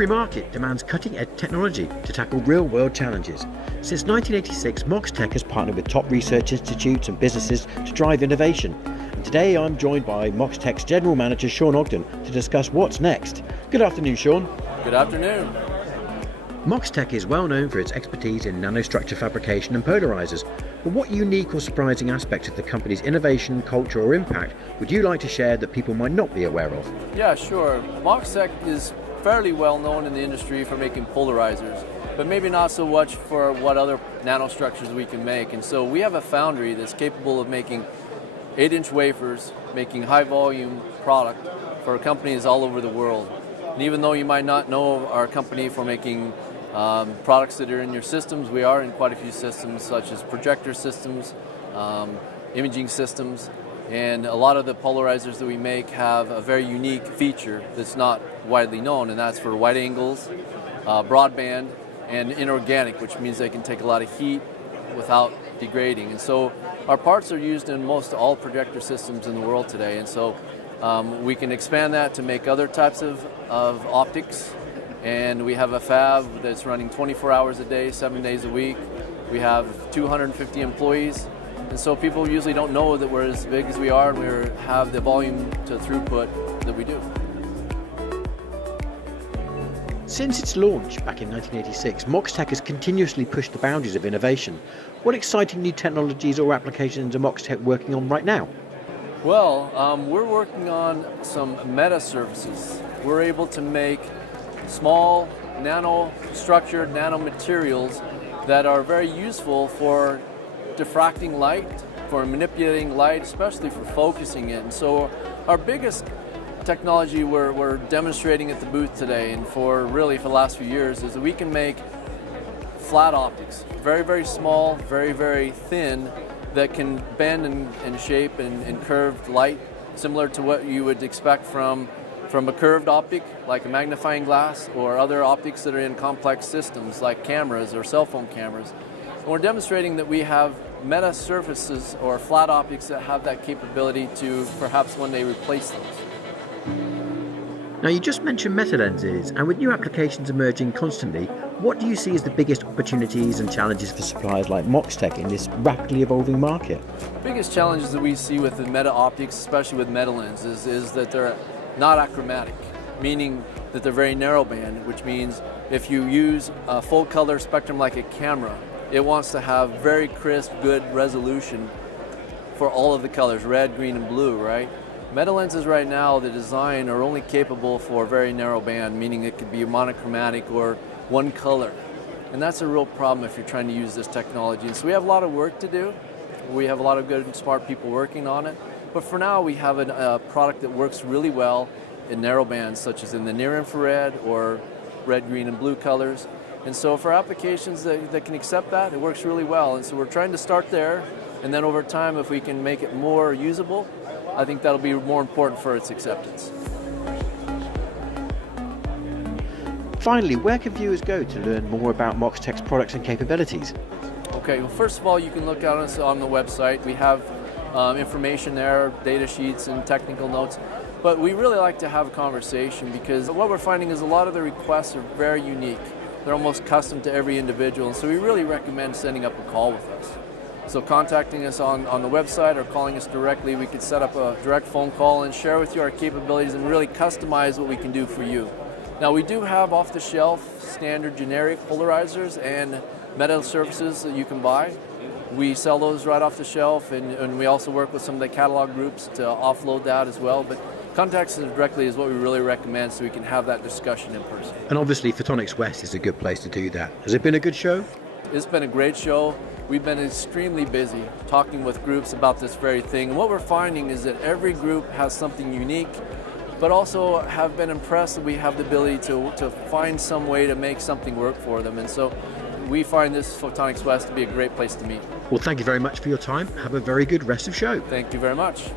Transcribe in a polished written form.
Every market demands cutting-edge technology to tackle real-world challenges. Since 1986, Moxtek has partnered with top research institutes and businesses to drive innovation. And today I'm joined by Moxtek's General Manager Sean Ogden to discuss what's next. Good afternoon, Sean. Good afternoon. Moxtek is well known for its expertise in nanostructure fabrication and polarizers. But what unique or surprising aspects of the company's innovation, culture or impact would you like to share that people might not be aware of? Yeah, sure. Moxtek is fairly well known in the industry for making polarizers, but maybe not so much for what other nanostructures we can make. And so we have a foundry that's capable of making 8-inch wafers, making high volume product for companies all over the world. And even though you might not know our company for making products that are in your systems, we are in quite a few systems such as projector systems, imaging systems, and a lot of the polarizers that we make have a very unique feature that's not widely known, and that's for wide angles, broadband, and inorganic, which means they can take a lot of heat without degrading. And so our parts are used in most all projector systems in the world today, and so we can expand that to make other types of optics. And we have a fab that's running 24 hours a day, 7 days a week. We have 250 employees. And so people usually don't know that we're as big as we are and we have the volume to throughput that we do. Since its launch back in 1986, Moxtek has continuously pushed the boundaries of innovation. What exciting new technologies or applications are Moxtek working on right now? Well, we're working on some meta surfaces. We're able to make small, nano-structured nanomaterials that are very useful for diffracting light, for manipulating light, especially for focusing it. And so our biggest technology we're demonstrating at the booth today and for the last few years is that we can make flat optics, very, very small, very, very thin, that can bend and shape and curved light, similar to what you would expect from a curved optic like a magnifying glass or other optics that are in complex systems like cameras or cell phone cameras. And we're demonstrating that we have meta surfaces or flat optics that have that capability to perhaps one day replace those. Now you just mentioned meta lenses, and with new applications emerging constantly, what do you see as the biggest opportunities and challenges for suppliers like Moxtek in this rapidly evolving market? The biggest challenges that we see with the meta optics, especially with meta lenses, is that they're not achromatic, meaning that they're very narrow band, which means if you use a full color spectrum like a camera, it wants to have very crisp, good resolution for all of the colors, red, green, and blue, right? Meta lenses right now, the design are only capable for very narrow band, meaning it could be monochromatic or one color. And that's a real problem if you're trying to use this technology. And so we have a lot of work to do. We have a lot of good and smart people working on it. But for now, we have a product that works really well in narrow bands, such as in the near infrared or red, green, and blue colors. And so for applications that can accept that, it works really well. And so we're trying to start there, and then over time, if we can make it more usable, I think that'll be more important for its acceptance. Finally, where can viewers go to learn more about Moxtek's products and capabilities? Okay, well, first of all, you can look at us on the website. We have information there, data sheets and technical notes. But we really like to have a conversation because what we're finding is a lot of the requests are very unique. They're almost custom to every individual, and so we really recommend setting up a call with us. So contacting us on the website or calling us directly, we could set up a direct phone call and share with you our capabilities and really customize what we can do for you. Now we do have off-the-shelf standard generic polarizers and metal surfaces that you can buy. We sell those right off the shelf, and we also work with some of the catalog groups to offload that as well. But contact us directly is what we really recommend so we can have that discussion in person. And obviously Photonics West is a good place to do that. Has it been a good show? It's been a great show. We've been extremely busy talking with groups about this very thing. And what we're finding is that every group has something unique, but also have been impressed that we have the ability to find some way to make something work for them. And so we find this Photonics West to be a great place to meet. Well, thank you very much for your time. Have a very good rest of show. Thank you very much.